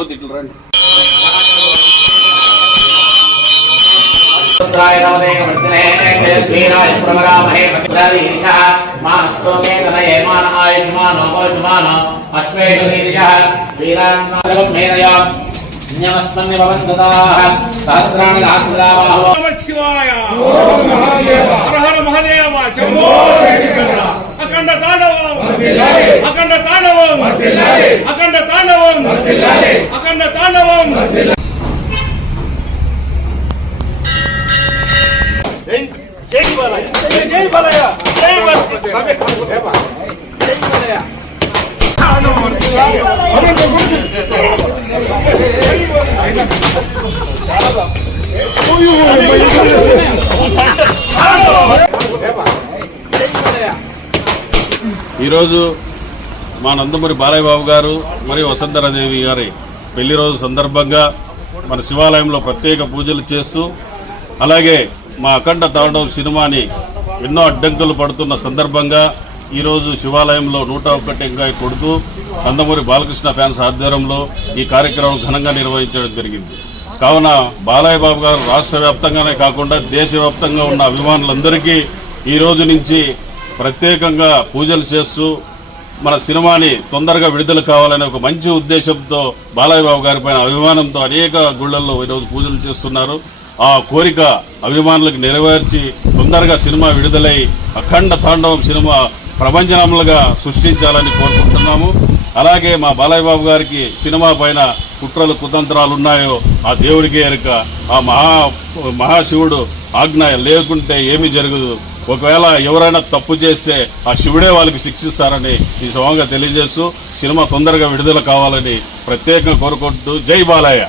తర్వాత ఇట్లా రండి. సహస్రాణి శివాయ హర హర మహాదేవ శంభో అఖండ తాండవం అఖండ తాండవం అఖండ తాండవం అఖండ తాండవం. జై బాలయ్య జై బాలయ్య జై బాలయ్య. ఈరోజు మా నందమూరి బాలయ్య బాబు గారు మరియు వసుంధరాదేవి గారి పెళ్లి రోజు సందర్భంగా మన శివాలయంలో ప్రత్యేక పూజలు చేస్తూ, అలాగే మా అఖండ తాండవం సినిమాని ఎన్నో అడ్డంకులు పడుతున్న సందర్భంగా ఈరోజు శివాలయంలో 101 టెంకాయ కొడుతూ నందమూరి బాలకృష్ణ ఫ్యాన్స్ ఆధ్వర్యంలో ఈ కార్యక్రమం ఘనంగా నిర్వహించడం జరిగింది. కావున బాలయ్య బాబు గారు రాష్ట్ర వ్యాప్తంగానే కాకుండా దేశవ్యాప్తంగా ఉన్న అభిమానులందరికీ ఈ రోజు నుంచి ప్రత్యేకంగా పూజలు చేస్తూ మన సినిమాని తొందరగా విడుదల కావాలనే ఒక మంచి ఉద్దేశంతో బాలయ్య బాబు గారి పైన అభిమానంతో అనేక గుళ్లల్లో ఈరోజు పూజలు చేస్తున్నారు. ఆ కోరిక అభిమానులకు నెరవేర్చి తొందరగా సినిమా విడుదలై అఖండ తాండవం సినిమా ప్రపంచనములుగా సృష్టించాలని కోరుకుంటున్నాము. అలాగే మా బాలయ్య బాబు గారికి సినిమా పైన కుట్రలు కుతంత్రాలు ఉన్నాయో ఆ దేవుడికి ఎరుక. ఆ మహాశివుడు ఆజ్ఞ లేకుంటే ఏమీ జరగదు. ఒకవేళ ఎవరైనా తప్పు చేస్తే ఆ శివుడే వాళ్ళకి శిక్షిస్తారని ఈ సమంగా తెలియజేస్తూ సినిమా తొందరగా విడుదల కావాలని ప్రత్యేకంగా కోరుకుంటూ జై బాలయ్య.